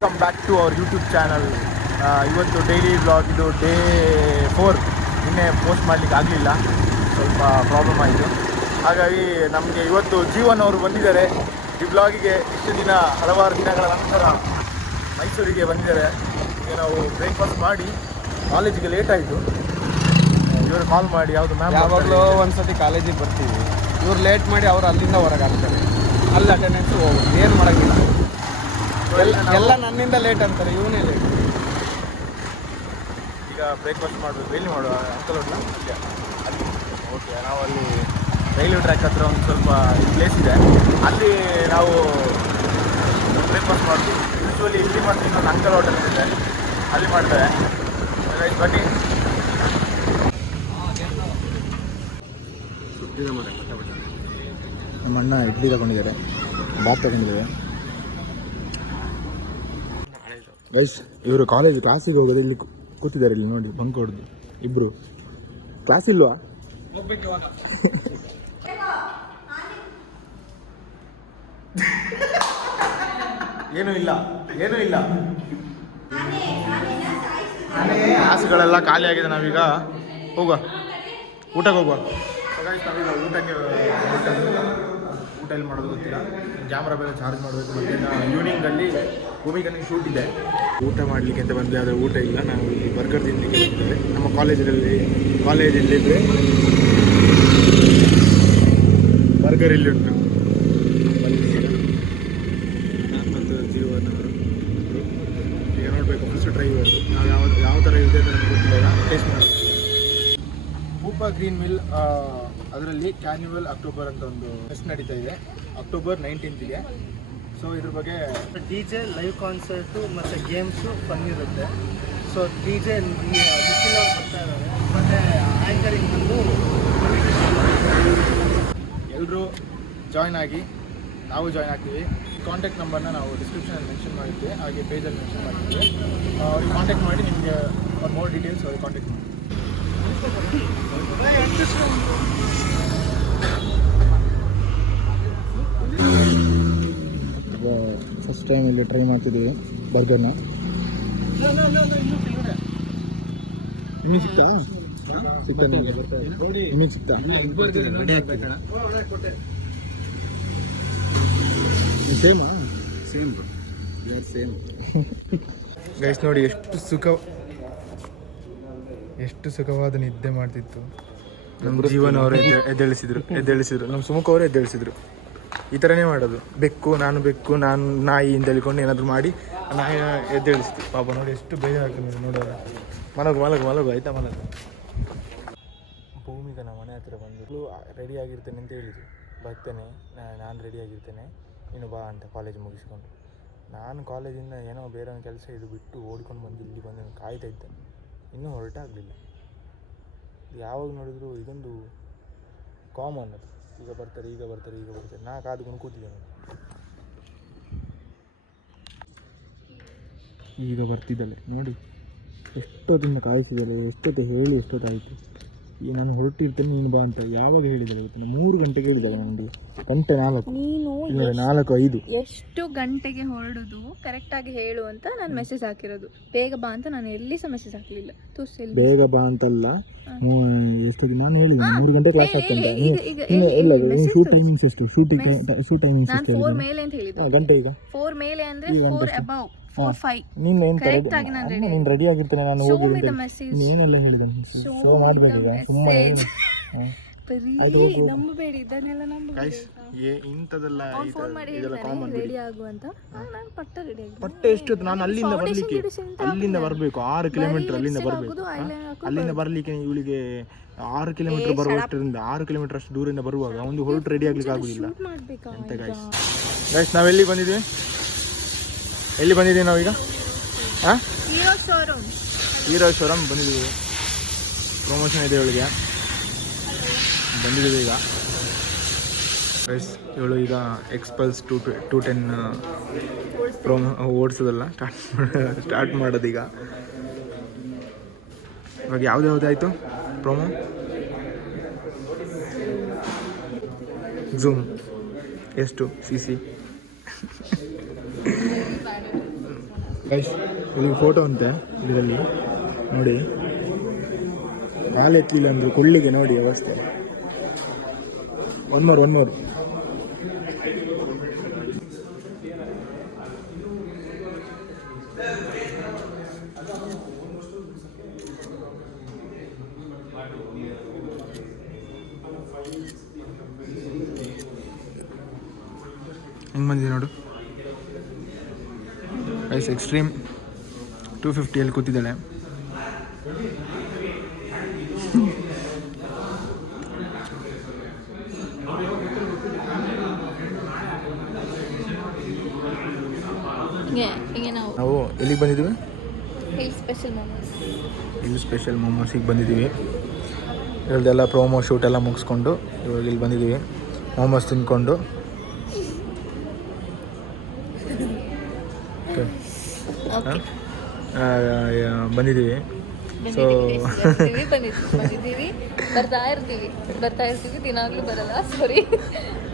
Welcome back to our YouTube channel. ಇವತ್ತು daily vlog, ಇದು day 4. ನಿನ್ನೆ ಪೋಸ್ಟ್ ಮಾಡಲಿಕ್ಕೆ ಆಗಲಿಲ್ಲ, ಸ್ವಲ್ಪ ಪ್ರಾಬ್ಲಮ್ ಆಯಿತು. ಹಾಗಾಗಿ ನಮಗೆ ಇವತ್ತು ಜೀವನ್ ಅವರು ಬಂದಿದ್ದಾರೆ ಈ ವ್ಲಾಗಿಗೆ. ಇಷ್ಟು ದಿನ, ಹಲವಾರು ದಿನಗಳ ನಂತರ ಮೈಸೂರಿಗೆ ಬಂದಿದ್ದಾರೆ. ಈಗ ನಾವು ಬ್ರೇಕ್ಫಾಸ್ಟ್ ಮಾಡಿ ಕಾಲೇಜಿಗೆ ಲೇಟ್ ಆಯಿತು. ಇವರು ಕಾಲ್ ಮಾಡಿ ಯಾವುದು ಮ್ಯಾಮ್, ಯಾವಾಗಲೂ ಒಂದ್ಸತಿ ಕಾಲೇಜಿಗೆ ಬರ್ತೀವಿ, ಇವ್ರು ಲೇಟ್ ಮಾಡಿ ಅವ್ರು ಅಲ್ಲಿಂದ ಹೊರಗೆ ಹಾಕ್ತಾರೆ, ಅಲ್ಲಿ ಅಟೆಂಡೆನ್ಸ್ ಹೋಗೋದು, ಏನು ಮಾಡೋಂಗಿಲ್ಲ. ಎಲ್ಲ ನನ್ನಿಂದ ಲೇಟ್ ಅಂತಾರೆ, ಇವನೇ ಲೇಟ್. ಈಗ ಬ್ರೇಕ್ಫಾಸ್ಟ್ ಮಾಡಬೇಕು, ಎಲ್ಲಿ ಮಾಡುವ ಅಂಕಲ್ ಹೋಟ್ಲ ಅಲ್ಲಿ. ಓಕೆ, ನಾವು ಅಲ್ಲಿ ರೈಲ್ವೆ ಟ್ರ್ಯಾಕ್ ಹತ್ರ ಒಂದು ಸ್ವಲ್ಪ ಪ್ಲೇಸ್ ಇದೆ, ಅಲ್ಲಿ ನಾವು ಬ್ರೇಕ್ಫಾಸ್ಟ್ ಮಾಡ್ತೀವಿ. ಯೂಶ್ವಲಿ ಇಲ್ಲಿ ಮಾಡ್ತೀವಿ, ಒಂದು ಅಂಕಲ್ ಹೋಟೆಲ್ ಇದೆ, ಅಲ್ಲಿ ಮಾಡ್ತಾರೆ. ಬನ್ನಿ. ನಮ್ಮ ಅಣ್ಣ ಇಡ್ಲಿ ತಗೊಂಡಿದ್ದಾರೆ, ಬಾತ್ ತಗೊಂಡಿದ್ದಾರೆ. ಗೈಸ್, ಇವರು ಕಾಲೇಜ್ ಕ್ಲಾಸಿಗೆ ಹೋಗೋದು ಇಲ್ಲಿ ಕೂತಿದ್ದಾರೆ. ಇಲ್ಲಿ ನೋಡಿ, ಬಂಕ್ ಹೊಡೆದು ಇಬ್ರು. ಕ್ಲಾಸ್ ಇಲ್ವಾ? ಏನೂ ಇಲ್ಲ, ಏನೂ ಇಲ್ಲ. ಕ್ಲಾಸ್ಗಳೆಲ್ಲ ಖಾಲಿ ಆಗಿದೆ. ನಾವೀಗ ಹೋಗುವ, ಊಟಕ್ಕೆ ಹೋಗುವ. ನಾವೀಗ ಊಟಕ್ಕೆ ಊಟ ಎಲ್ಲಿ ಮಾಡೋದು ಗೊತ್ತಿಲ್ಲ. ಕ್ಯಾಮ್ರಾ ಬೇರೆ ಚಾರ್ಜ್ ಮಾಡಬೇಕು. ಮತ್ತು ಈವ್ನಿಂಗಲ್ಲಿ ಭೂಮಿಗೆ ಶೂಟ್ ಇದೆ. ಊಟ ಮಾಡಲಿಕ್ಕೆ ಅಂತ ಬಂದರೆ, ಆದರೆ ಊಟ ಇಲ್ಲ. ನಾವು ಇಲ್ಲಿ ಬರ್ಗರ್ ತಿನ್ನಲಿಕ್ಕೆ ಬಂದಿದ್ದೇವೆ. ನಮ್ಮ ಕಾಲೇಜಲ್ಲಿದ್ದರೆ ಬರ್ಗರ್ ಇಲ್ಲಿ ಉಂಟು. ಮತ್ತು ಜೀವನವರು ಈಗ ನೋಡಬೇಕು, ಫಸ್ಟ್ ಟ್ರೈ ಮಾಡೋದು. ನಾವು ಯಾವ ಥರ ಇದೆ ಅಂತ ನಮ್ಗೆ ಗೊತ್ತಿಲ್ಲ, ಟೇಸ್ಟ್ ಮಾಡೋದು. ಕೂಪ ಗ್ರೀನ್ ಮಿಲ್, ಅದರಲ್ಲಿ ಕ್ಯಾನ್ಯುವಲ್ ಅಕ್ಟೋಬರ್ ಅಂತ ಒಂದು ಫೆಸ್ಟ್ ನಡೀತಾ ಇದೆ, ಅಕ್ಟೋಬರ್ 19ಗೆ. ಸೊ ಇದ್ರ ಬಗ್ಗೆ DJ ಲೈವ್ ಕಾನ್ಸರ್ಟು ಮತ್ತು ಗೇಮ್ಸು ಫನ್ ಇರುತ್ತೆ. ಸೊ DJ ನಿಖಿಲ್ ಅವ್ರು ಬರ್ತಾ ಇದ್ದಾರೆ, ಮತ್ತು ಆ್ಯಂಕರಿಂಗ್ ಬಂದು ಎಲ್ಲರೂ ಜಾಯ್ನ್ ಆಗಿ, ನಾವು ಜಾಯ್ನ್ ಆಗ್ತೀವಿ. ಕಾಂಟ್ಯಾಕ್ಟ್ ನಂಬರ್ನ ನಾವು ಡಿಸ್ಕ್ರಿಪ್ಷನಲ್ಲಿ ಮೆನ್ಷನ್ ಮಾಡಿರ್ತೀವಿ, ಹಾಗೆ ಪೇಜಲ್ಲಿ ಮೆನ್ಷನ್ ಮಾಡಿರ್ತೀವಿ. ಅವ್ರಿಗೆ ಕಾಂಟ್ಯಾಕ್ಟ್ ಮಾಡಿ, ನಿಮಗೆ ಫಾರ್ ಮೋರ್ ಡೀಟೇಲ್ಸ್ ಅವ್ರಿಗೆ ಕಾಂಟ್ಯಾಕ್ಟ್ ಮಾಡಿ. ಫಸ್ಟ್ ಟೈಮ್ ಇಲ್ಲಿ ಟ್ರೈ ಮಾಡ್ತಿದ್ದೀವಿ ಬರ್ಗರ್ನ. ನಿಮಗೆ ಸಿಗ್ತಾ ನಿಮಗೆ ಸಿಗ್ತಾ ಸೇಮಾ? ಸೇಮ್ ಗೈಸ್, ನೋಡಿ ಎಷ್ಟು ಸುಖವಾದ ನಿದ್ದೆ ಮಾಡ್ತಿತ್ತು. ನಮ್ಮ ಜೀವನ ಅವರು ಎದ್ದೇಳಿಸಿದ್ರು. ನಮ್ಮ ಸುಮುಖ ಅವರು ಎದ್ದೇಳಿಸಿದ್ರು. ಈ ಥರನೇ ಮಾಡೋದು. ನಾನು ನಾಯಿ ಅಂತ ಹೇಳ್ಕೊಂಡು ಏನಾದರೂ ಮಾಡಿ ನಾಯಿ ಎದ್ದೇಳಿಸ್ತು. ಪಾಪ ನೋಡಿ ಎಷ್ಟು ಬೇಜಾರಾಗ್ತದೆ ನೋಡೋದು. ಮಲಗು ಆಯ್ತಾ, ಮಲಗು. ಭೂಮಿಗೆ ನಮ್ಮ ಮನೆ ಹತ್ರ ಬಂದು ರೆಡಿ ಆಗಿರ್ತೇನೆ ಅಂತ ಹೇಳಿದ್ರು. ಬರ್ತೇನೆ, ನಾನು ರೆಡಿ ಆಗಿರ್ತೇನೆ, ನೀನು ಬಾ ಅಂತ ಕಾಲೇಜ್ ಮುಗಿಸ್ಕೊಂಡು. ನಾನು ಕಾಲೇಜಿಂದ ಏನೋ ಬೇರೆ ಒಂದು ಕೆಲಸ ಇದು ಬಿಟ್ಟು ಓಡ್ಕೊಂಡು ಬಂದು ಇಲ್ಲಿ ಬಂದು ಕಾಯ್ತಾ ಇದ್ದೆ. ಇನ್ನೂ ಹೊರಟಾಗಲಿಲ್ಲ. ಯಾವಾಗ ನೋಡಿದ್ರು ಇದೊಂದು ಕಾಮನ್ ಅದು. ಈಗ ಬರ್ತಾರೆ. ನಾ ಕಾದ್ಕೊಂಡು ಕೂತಿದ್ದೇನೆ. ಈಗ ಬರ್ತಿದ್ದಾಳೆ ನೋಡಿ, ಎಷ್ಟೊತ್ತಿಂದ ಕಾಯಿಸಿದ್ದಾಳೆ. ಎಷ್ಟೊತ್ತಾಯಿತು. ಈಗ ನಾನು ಹೊರಟಿರ್ತೇನೆ, ನೀನು ಬಾ ಅಂತ ಯಾವಾಗ ಹೇಳಿದ್ದಾಳೆ ಗೊತ್ತಿಲ್ಲ. 3 ಗಂಟೆಗೆ ಹೇಳಿದ್ದಾಳೆ ನನಗೆ. ಗಂಟೆ 4, ನೀನು 4:05. ಎಷ್ಟು ಗಂಟೆಗೆ ಹೊರಡುದು ಕರೆಕ್ಟಾಗಿ ಹೇಳು ಅಂತ ನಾನು ಮೆಸೇಜ್ ಹಾಕಿರೋದು. ಬೇಗ ಬಾ ಅಂತ ನಾನು ಎಲ್ಲಿ ಸಹ ಮೆಸೇಜ್ ಹಾಕಲಿಲ್ಲ. ಬೇಗ ಬಾ ಅಂತಲ್ಲ, ಎಷ್ಟೊತ್ತಿಗೆ ನಾನು ಹೇಳಿದೆ 3 ಗಂಟೆ ಕ್ಲಾಸ್ ಆಗ್ತಂತೆ. ಇಲ್ಲ, ಶೂಟ್ ಟೈಮಿಂಗ್ಸ್ ಎಷ್ಟು? ಶೂಟ್ ಟೈಮಿಂಗ್ಸ್ ಎಷ್ಟು? 4 ಮೇಲೆ ಅಂತ ಹೇಳಿದ್ದು. ಗಂಟೆ ಈಗ 4 ಮೇಲೆ ಅಂದ್ರೆ 4 ಅಬೌವ್ 4-5. ನೀನು ರೆಡಿ ಆಗಿರ್ತೇನೆ, ನಾನು ಹೋಗಿ ನೀನೆಲ್ಲ ಹೇಳಿದೆ. ಶೋ ಮಾಡಬೇಕೀಗ, ಸುಮ್ಮನೆ ನಂಬಬೇಡಿ ಇದನ್ನೆಲ್ಲ. ಇಂಥದೆಲ್ಲ ರೆಡಿ ಆಗು ಅಂತ ನಾನು ಪಟ್ಟೆ ಎಷ್ಟು? ನಾನು ಅಲ್ಲಿಂದ ಬರಬೇಕು 6 ಕಿಲೋಮೀಟರ್. ಅಲ್ಲಿಂದ ಬರಲಿಕ್ಕೆ ಇವಳಿಗೆ 6 ಕಿಲೋಮೀಟರ್ ಬರುವಷ್ಟರಿಂದ 6 ಕಿಲೋಮೀಟರ್ ಅಷ್ಟು ದೂರದಿಂದ ಬರುವಾಗ ಒಂದು ಹೊರಟು ರೆಡಿ ಆಗ್ಲಿಕ್ಕೆ ಆಗುದಿಲ್ಲ ಅಂತ. ಗೈಸ್, ನಾವು ಎಲ್ಲಿ ಬಂದಿದ್ದೀವಿ ನಾವೀಗ? ಹೀರೋ ಶೋರೂಮ್ ಬಂದಿದ್ದೀವಿ. ಪ್ರಮೋಷನ್ ಇದೆ ಇವಳಿಗೆ, ಬಂದಿದ್ದೀವಿ ಈಗ. ಗೈಸ್, ಇವಳು ಈಗ ಎಕ್ಸ್ಪಲ್ಸ್ 210 ಓಡಿಸೋದಲ್ಲ ಸ್ಟಾರ್ಟ್ ಮಾಡೋದೀಗ. ಇವಾಗ ಯಾವುದಾಯ್ತು ಪ್ರೊಮೋ? ಝೂಮ್ ಎಷ್ಟು CC ಗೈಸ್ ಇಲ್ಲಿ ಫೋಟೋ ಅಂತೆ ಇದರಲ್ಲಿ ನೋಡಿ, ಹಾಲು ಎತ್ತಲಿಲ್ಲ ಅಂದ್ರೆ ಕೊಳ್ಳಿಗೆ ನೋಡಿ ಅವಸ್ಥೆ. ಒನ್ ಮೋರ್ ಹೆಂಗೆ ಬಂದಿದೆ ನೋಡು ಗೈಸ್. ಎಕ್ಸ್ಟ್ರೀಮ್ 250 ಕೂತಿದ್ದಾಳೆ. ನಾವು ಎಲ್ಲಿಗೆ ಬಂದಿದ್ದೀವಿ? ಇಲ್ಲಿ ಸ್ಪೆಷಲ್ ಮೊಮೋಸಿಗೆ ಬಂದಿದ್ದೀವಿ. ಇವ್ರದ್ದೆಲ್ಲ ಪ್ರೋಮೋ ಶೂಟ್ ಎಲ್ಲ ಮುಗಿಸ್ಕೊಂಡು ಇವಾಗ ಇಲ್ಲಿ ಬಂದಿದ್ದೀವಿ ಮೊಮೋಸ್ ತಿನ್ಕೊಂಡು. ಬಂದಿದ್ದೀವಿ. ಸೊ ಬರ್ತಾ ಇರ್ತೀವಿ ದಿನಾಗ್ಲೂ ಬರಲ್ಲ. ಸಾರಿ,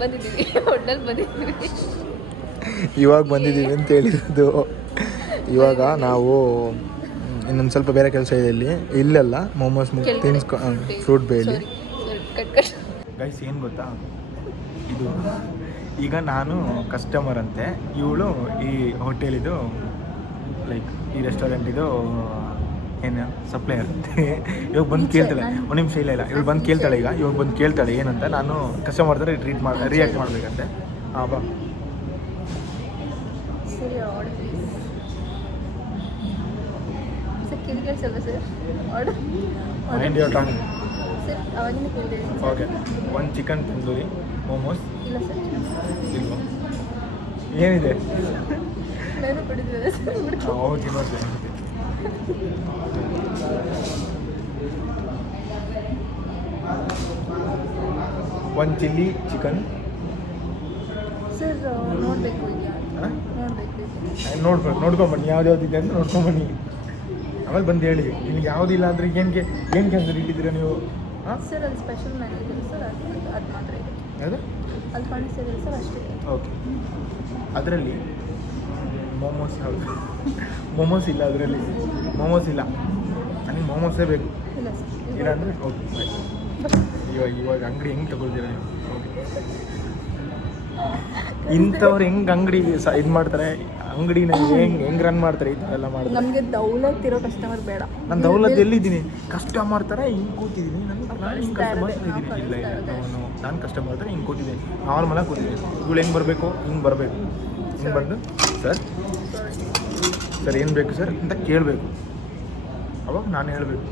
ಬಂದಿದ್ದೀವಿ ಹೋಟೆಲ್ ಬಂದಿದ್ದೀವಿ. ಇವಾಗ ಬಂದಿದ್ದೀವಿ ಅಂತ ಹೇಳಿರೋದು. ಇವಾಗ ನಾವು ಇನ್ನೊಂದು ಸ್ವಲ್ಪ ಬೇರೆ ಕೆಲಸ ಇದೆ ಇಲ್ಲೆಲ್ಲ ಮೊಮೋಸ್ ಫ್ರೂಟ್ ಬೇಲಿ. ಗೈಸ್ ಏನು ಗೊತ್ತಾ, ಇದು ಈಗ ನಾನು ಕಸ್ಟಮರ್ ಅಂತೆ, ಇವಳು ಈ ಹೋಟೆಲಿದು ಲೈಕ್ ಈ ರೆಸ್ಟೋರೆಂಟಿದು ಏನು ಸಪ್ಲೈಯರ್ ಅಂತೆ. ಇವಾಗ ಬಂದು ಕೇಳ್ತಾಳೆ, ಒಂದು ನಿಮಿಷ ಇಲ್ಲ ಇವಳು ಬಂದು ಕೇಳ್ತಾಳೆ. ಇವಾಗ ಬಂದು ಕೇಳ್ತಾಳೆ ಏನಂತ, ನಾನು ಕಸ್ಟಮರ್ ಥರ ರಿಯಾಕ್ಟ್ ಮಾಡಬೇಕಂತೆ. ಹಾಂ ಬಾ. Mind your tongue. ಓಕೆ, ಒಂದು ಚಿಕನ್ ತಂದೂರಿ ಮೊಮೋಸ್. ಇಲ್ವಾ? ಏನಿದೆ? ಓಕೆ ಮತ್ತೆ ಒಂದು ಚಿಲ್ಲಿ ಚಿಕನ್. ಸರ್ ನೋಡಬೇಕು, ನೋಡ್ಕೊಂಬನ್ನಿ ಯಾವ್ದು ಅಂತ ನೋಡ್ಕೊಂಬನ್ನಿ. ಆಮೇಲೆ ಬಂದು ಹೇಳಿ ನಿಮ್ಗೆ ಯಾವುದಿಲ್ಲ ಅಂದರೆ ಏನು ಕ್ಯಾನ್ಸರ್ ಇಟ್ಟಿದ್ದೀರಾ ನೀವು? ಹಾಂ ಸರ್, ಅಲ್ಲಿ ಸ್ಪೆಷಲ್ ಮೆನು ಇದೆ ಸರ್, ಅದು ಮಾತ್ರ ಇದೆ. ಯಾವುದು? ಅಲ್ಲಿ ಕಾಣಿಸ್ತಿದೆ ಸರ್, ಅಷ್ಟೇ. ಓಕೆ, ಅದರಲ್ಲಿ ಮೋಮೋಸ್ ಯಾವುದು? ಮೋಮೋಸ್ ಇಲ್ಲ ಅದರಲ್ಲಿ. ಮೋಮೋಸ್ ಇಲ್ಲ, ನನಗೆ ಮೋಮೋಸೇ ಬೇಕು. ಇಲ್ಲ ಸರ್, ಇಲ್ಲ ಅಂದರೆ ಓಕೆ ಬಾಯ್. ಇವಾಗ ಅಂಗಡಿ ಹೆಂಗೆ ತಗೊಳ್ತೀರಾ ನೀವು? ಇಂಥವ್ರು ಹೆಂಗೆ ಅಂಗಡಿ ಇದು ಮಾಡ್ತಾರೆ, ಅಂಗಡಿನ ಹೆಂಗೆ ರನ್ ಮಾಡ್ತಾರೆ, ಈ ಥರ ಎಲ್ಲ ಮಾಡ್ತಾರೆ. ನಮಗೆ ದೌಲತ್ ಇರೋ ಕಸ್ಟಮರ್ ಬೇಡ. ನಾನು ದೌಲತ್ ಎಲ್ಲಿದ್ದೀನಿ? ಕಸ್ಟಮರ್ ಥರ ಹಿಂಗೆ ಕೂತಿದ್ದೀನಿ. ನಾನು ಹಿಂಗೆ ಕಸ್ಟಮರ್ ಇದ್ದೀನಿ. ಇಲ್ಲ ನಾನು ಕಸ್ಟಮರ್ ಥರ ಹಿಂಗೆ ಕೂತಿದ್ದೀನಿ, ನಾರ್ಮಲಾಗಿ ಕೂತಿದ್ದೀನಿ. ಇವಳು ಹೆಂಗೆ ಬರಬೇಕು, ಹಿಂಗೆ ಬರಬೇಕು. ಹಿಂಗೆ ಬಂದು ಸರ್ ಏನು ಬೇಕು ಸರ್ ಅಂತ ಕೇಳಬೇಕು. ಅವಾಗ ನಾನು ಹೇಳಬೇಕು.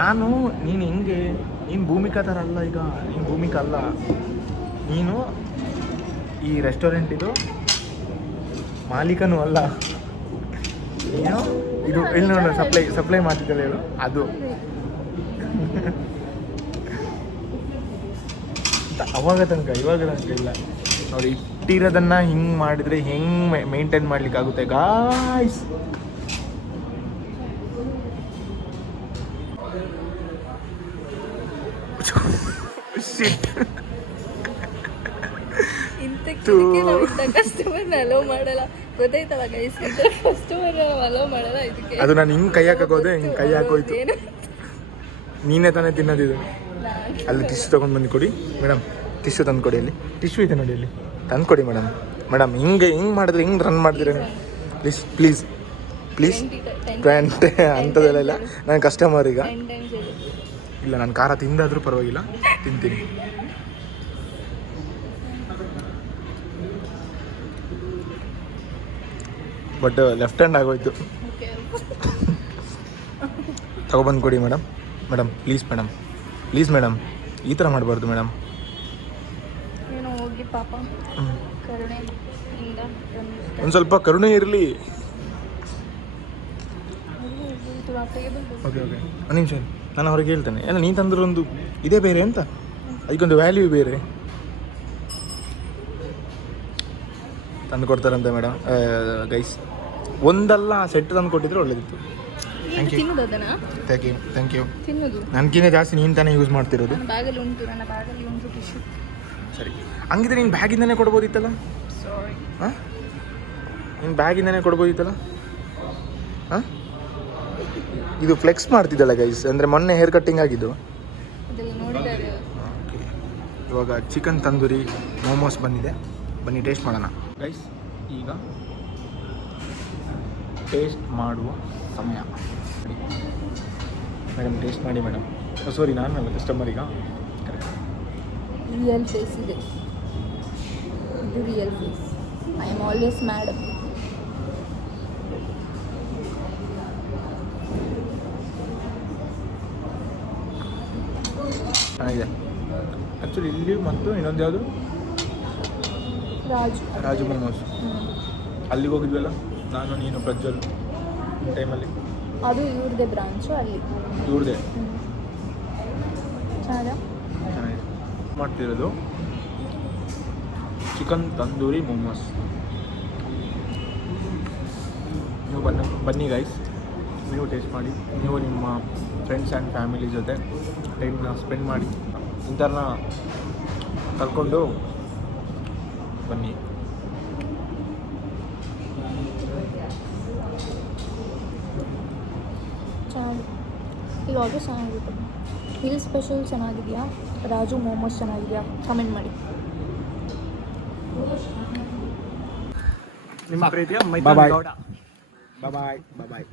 ನಾನು ನೀನು ಹೆಂಗೆ, ನೀನು ಭೂಮಿಕಾ ಥರ ಅಲ್ಲ. ಈಗ ನೀನು ಭೂಮಿಕಾ ಅಲ್ಲ, ನೀನು ಈ ರೆಸ್ಟೋರೆಂಟಿದು ಮಾಲೀಕನೂ ಅಲ್ಲ. ಏನು ಇದು ಇಲ್ಲಿ ನೋಡೋಣ, ಸಪ್ಲೈ ಮಾಡ್ತಿದ್ದಲ್ಲ ಹೇಳು ಅದು. ಅವಾಗ ತನಕ ಇವಾಗ ತನಕ ಇಲ್ಲ. ಅವ್ರು ಇಟ್ಟಿರೋದನ್ನು ಹಿಂಗೆ ಮಾಡಿದರೆ ಹೆಂಗೆ ಮೇಂಟೈನ್ ಮಾಡ್ಲಿಕ್ಕಾಗುತ್ತೆ ಗಾಯ್ಸ್? ಕಸ್ಟಮರ್ನ ಅಲೋ ಮಾಡಲ್ಲ, ಗೊತ್ತಾಯ್ತಲ್ಲ ಗೈಸ್? ಕಸ್ಟಮರ್ನ ಅಲೋ ಮಾಡಲ್ಲ. ಇದಕ್ಕೆ ಅದು ನಾನು ಹಿಂಗೆ ಕೈ ಹಾಕೋದೆ, ಹಿಂಗೆ ಕೈ ಹಾಕೋಯ್ತು. ನೀನೇ ತಾನೇ ತಿನ್ನೋದಿದು. ಅಲ್ಲಿ ಟಿಶ್ಯೂ ತೊಗೊಂಡು ಬಂದು ಕೊಡಿ ಮೇಡಮ್. ಟಿಶ್ಯೂ ತಂದು ಕೊಡಿ. ಅಲ್ಲಿ ಟಿಶ್ಯೂ ಇದೆ ನೋಡಿ, ಅಲ್ಲಿ ತಂದು ಕೊಡಿ ಮೇಡಮ್. ಹಿಂಗೆ ಮಾಡಿದ್ರೆ ಹಿಂಗೆ ರನ್ ಮಾಡ್ತೀರ ಪ್ಲೀಸ್ 20 ಅಂಥದ್ದೆಲ್ಲ ಇಲ್ಲ. ನಾನು ಕಸ್ಟಮರ್ ಈಗ. ಇಲ್ಲ, ನಾನು ಖಾರ ತಿಂದಾದರೂ ಪರವಾಗಿಲ್ಲ, ತಿಂತೀನಿ. ಬಟ್ ಲೆಫ್ಟ್ ಹ್ಯಾಂಡ್ ಆಗೋಯ್ತು. ತಗೊಬಂದು ಕೊಡಿ ಮೇಡಮ್ ಪ್ಲೀಸ್ ಮೇಡಮ್. ಈ ಥರ ಮಾಡಬಾರ್ದು ಮೇಡಮ್. ಒಂದು ಸ್ವಲ್ಪ ಕರುಣೆ ಇರಲಿ. ಓಕೆ ಒಂದು ನಿಮಿಷ, ನಾನು ಅವ್ರಿಗೆ ಹೇಳ್ತೇನೆ. ಎಲ್ಲ ನೀನು ತಂದ್ರೆ ಒಂದು ಇದೇ ಬೇರೆ ಅಂತ, ಅದಕ್ಕೊಂದು ವ್ಯಾಲ್ಯೂ ಬೇರೆ ತಂದು ಕೊಡ್ತಾರಂತೆ ಮೇಡಮ್. ಗೈಸ್, ಒಂದಲ್ಲ ಸೆಟ್ ತಂದು ಕೊಟ್ಟಿದ್ರೆ ಒಳ್ಳೇದಿತ್ತು. Thank you. ನನಗಿಂತ ಜಾಸ್ತಿ ನೀನು ತಾನೇ ಯೂಸ್ ಮಾಡ್ತಿರೋದು. ಸರಿ, ಹಂಗಿದ್ರೆ ನೀನು ಬ್ಯಾಗಿಂದನೇ ಕೊಡ್ಬೋದಿತ್ತಲ್ಲ. ಹಾಂ ನಿನ್ನ ಬ್ಯಾಗಿಂದನೇ ಕೊಡ್ಬೋದಿತ್ತಲ್ಲ ಹಾಂ ಇದು ಫ್ಲೆಕ್ಸ್ ಮಾಡ್ತಿದ್ದಲ್ಲ ಗೈಸ್, ಅಂದರೆ ಮೊನ್ನೆ ಹೇರ್ ಕಟ್ಟಿಂಗ್ ಆಗಿದ್ದು. ಅದೆಲ್ಲ ನೋಡಿದ್ದಾರೆ. ಓಕೆ, ಇವಾಗ ಚಿಕನ್ ತಂದೂರಿ ಮೋಮೋಸ್ ಬಂದಿದೆ, ಬನ್ನಿ ಟೇಸ್ಟ್ ಮಾಡೋಣ ಗೈಸ್. ಈಗ ಟೇಸ್ಟ್ ಮಾಡುವ ಸಮಯ. ಮೇಡಮ್ ಟೇಸ್ಟ್ ಮಾಡಿ ಮೇಡಮ್. ಸಾರಿ, ನಾನು ಕಸ್ಟಮರ್ ಈಗ. ಕರೆಕ್ಟ್, ರಿಯಲ್ ಫೇಸ್ ಇದೆ, ಇದು real face. I am always madam. ಚೆನ್ನಾಗಿದೆ ಆ್ಯಕ್ಚುಲಿ. ಇಲ್ಲಿ ಮತ್ತು ಇನ್ನೊಂದು ಯಾವುದು, ರಾಜು ಮೋಮೋಸ್. ಅಲ್ಲಿಗೆ ಹೋಗಿದ್ವಲ್ಲ ನಾನು, ನೀನು, ಪ್ರಜ್ವಲ್ ಟೈಮಲ್ಲಿ. ಅದು ಇವ್ರದ್ದೇ ಬ್ರಾಂಚು ಅಲ್ಲಿ. ಇವ್ರದ್ದೇ ಚೆನ್ನಾಗಿದೆ. ಮಾಡ್ತಿರೋದು ಚಿಕನ್ ತಂದೂರಿ ಮೋಮೋಸ್. ನೀವು ಬನ್ನಿ ಗೈಸ್, ನೀವು ಟೇಸ್ಟ್ ಮಾಡಿ. ನೀವು ನಿಮ್ಮ ಫ್ರೆಂಡ್ಸ್ ಆ್ಯಂಡ್ ಫ್ಯಾಮಿಲಿ ಜೊತೆ ಟೈಮ್ನ ಸ್ಪೆಂಡ್ ಮಾಡಿ, ಇಂಥವ್ರನ್ನ ಕರ್ಕೊಂಡು ಬನ್ನಿ. ಚೆನ್ನಾಗಿ, ಈಗ ಆಲ್ರೆಡಿ ಚೆನ್ನಾಗಿರುತ್ತೆ. ಹಿಲ್ ಸ್ಪೆಷಲ್ ಚೆನ್ನಾಗಿದೆಯಾ, ರಾಜು ಮೋಮೋಸ್ ಚೆನ್ನಾಗಿದೆಯಾ, ಕಮೆಂಟ್ ಮಾಡಿ. ನಿಮ್ಮ ಪ್ರೀತಿಯ ಬಾಯ್ ಗೌಡ. ಬಾಯ್ ಬಾಯ್.